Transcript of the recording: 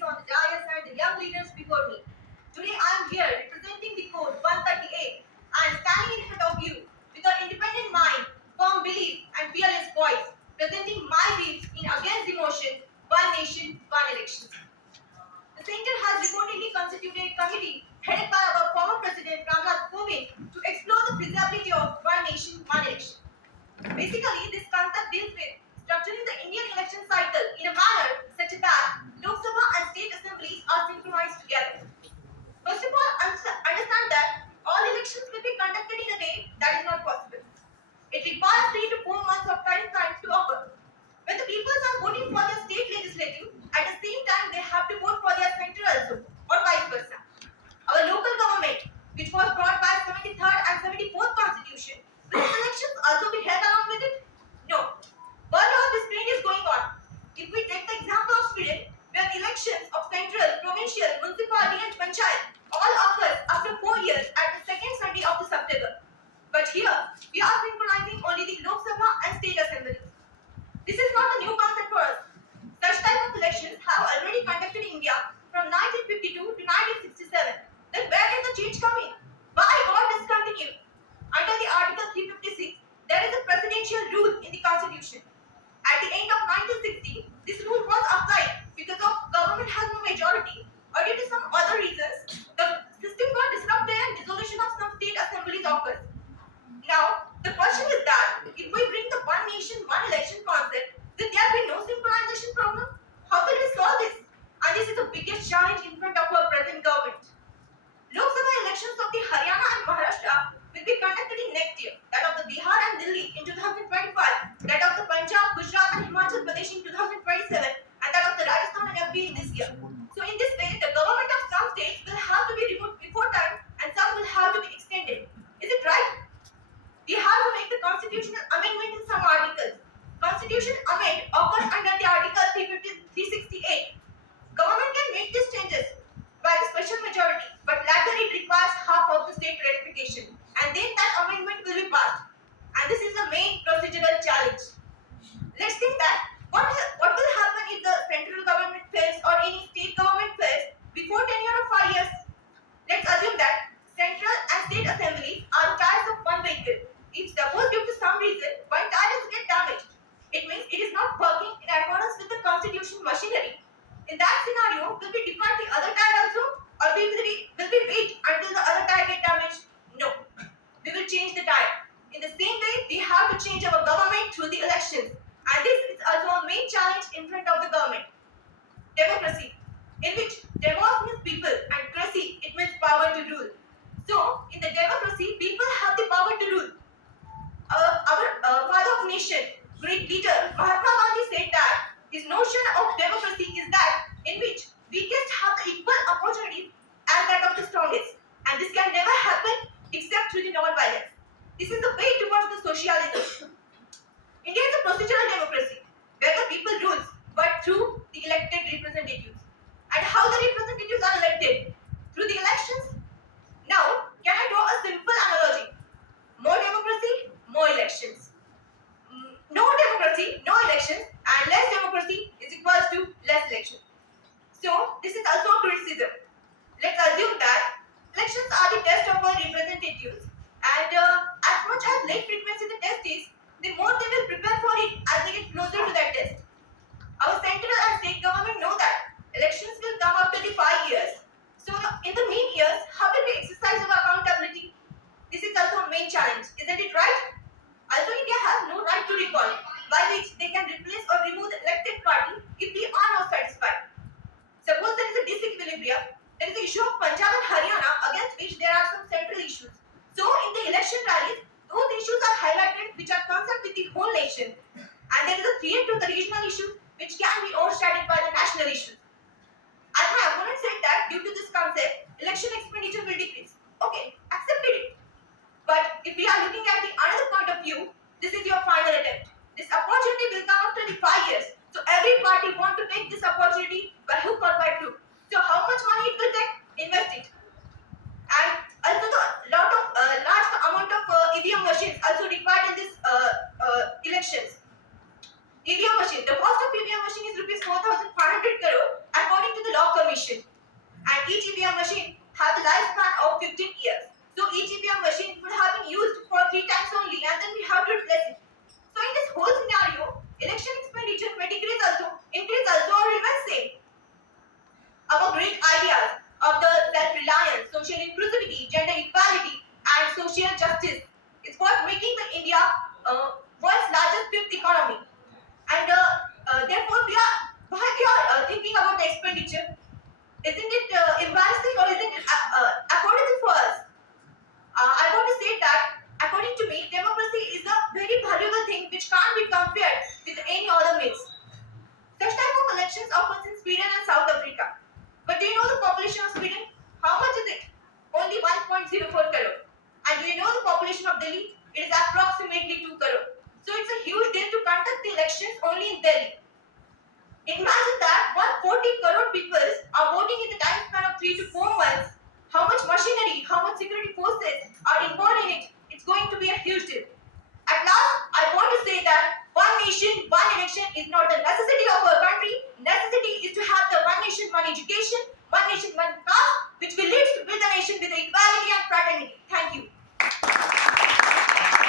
ladies on the dais and the young leaders before me. Today I am here representing the code 138. I am standing in front of you with an independent mind, firm belief and fearless voice, presenting my views in against the motion, one nation, one election. The center has reportedly constituted a committee headed by our former President Ramnath Kovind to explore the feasibility of one nation, one election. Basically, this concept deals with structuring the Indian election cycle in a manner such that Lok Sabha and state assemblies are synchronized together. First of all, understand that all elections will be conducted in a day that is not possible. It requires 3 to 4 months of time to occur. When the people are voting for their state legislative, at the same time they have to vote for their central also, or vice versa. Our local government, which was brought by 73rd and 74th Constitution, will these elections also be held along with it? No. But now this trend is going on. If we take the example of Sweden, where elections of central, provincial, municipality and panchayat all occur after 4 years at the second Sunday of the September. But here, we are synchronizing only the Lok Sabha and state assemblies. This is not a new concept for us. Such type of elections have already conducted in India from 1952 to 1967. Then where did the change come in? Why got discontinued? Under the Article 356, there is a presidential rule in the Constitution. At the end of 1960, this rule was applied because of government has no majority or due to some other reasons, the system got disrupted and dissolution of some state assemblies occurs. Now, the question is that if we bring the one nation, one election concept, will there be no synchronization problem? How will we solve this? And this is the biggest challenge in front of our present government. Lok Sabha elections of the Haryana and Maharashtra will be conducted in next year, that of the Bihar and Delhi in 2025, that of the Punjab, Gujarat and Himachal Pradesh in 2027, and that of the Rajasthan and MP in this year. So in this way, the government of some states will have to be removed before time and some will have to be extended. Is it right? We have to make the constitutional amendment in some articles. Constitution amend occurs under the Article 368. Government can make these changes by the special majority, but later it requires half of the state ratification, and then that amendment will be passed. And this is the main procedural challenge. Let's think that what will happen if the central government fails or any state government fails before tenure of 5 years. Let's assume that central and state assemblies are tires of one vehicle. If suppose due to some reason one tire get damaged, it means it is not working in accordance with the constitution machinery. In that scenario, will we depart the other tire also, or will we wait until the other tire get damaged? No, we will change the tire. In the same way, we have to change our government through the elections, and this is also a main challenge in front of the government. Democracy, in which demos means people and cracy it means power to rule. So, in the democracy, people have the power to rule. Our father of nation, great leader Mahatma Gandhi said that his notion of democracy is that in which weakest have the equal opportunities as that of the strongest, and this can never happen except through the non-violence. This is the way towards the socialism. India is a procedural democracy where the people rules but through the elected representatives. And how the representatives are elected? Through the elections. Now, can I draw a simple analogy? More democracy, more elections. No democracy, no elections, and less democracy is equals to less elections. So, this is also a criticism. Let's assume that elections are the test of our representatives, and as much as late frequency the test is, the more they will prepare for it as they get closer to that test. Our central and state government know that elections will come after the 5 years. So, in the mean years, Sweden and South Africa. But do you know the population of Sweden? How much is it? Only 1.04 crore. And do you know the population of Delhi? It is approximately 2 crore. So it's a huge deal to conduct the elections only in Delhi. Imagine that 140 crore people are voting in the time span of 3 to 4 months. How much machinery, how much security forces are involved in it? It's going to be a huge deal.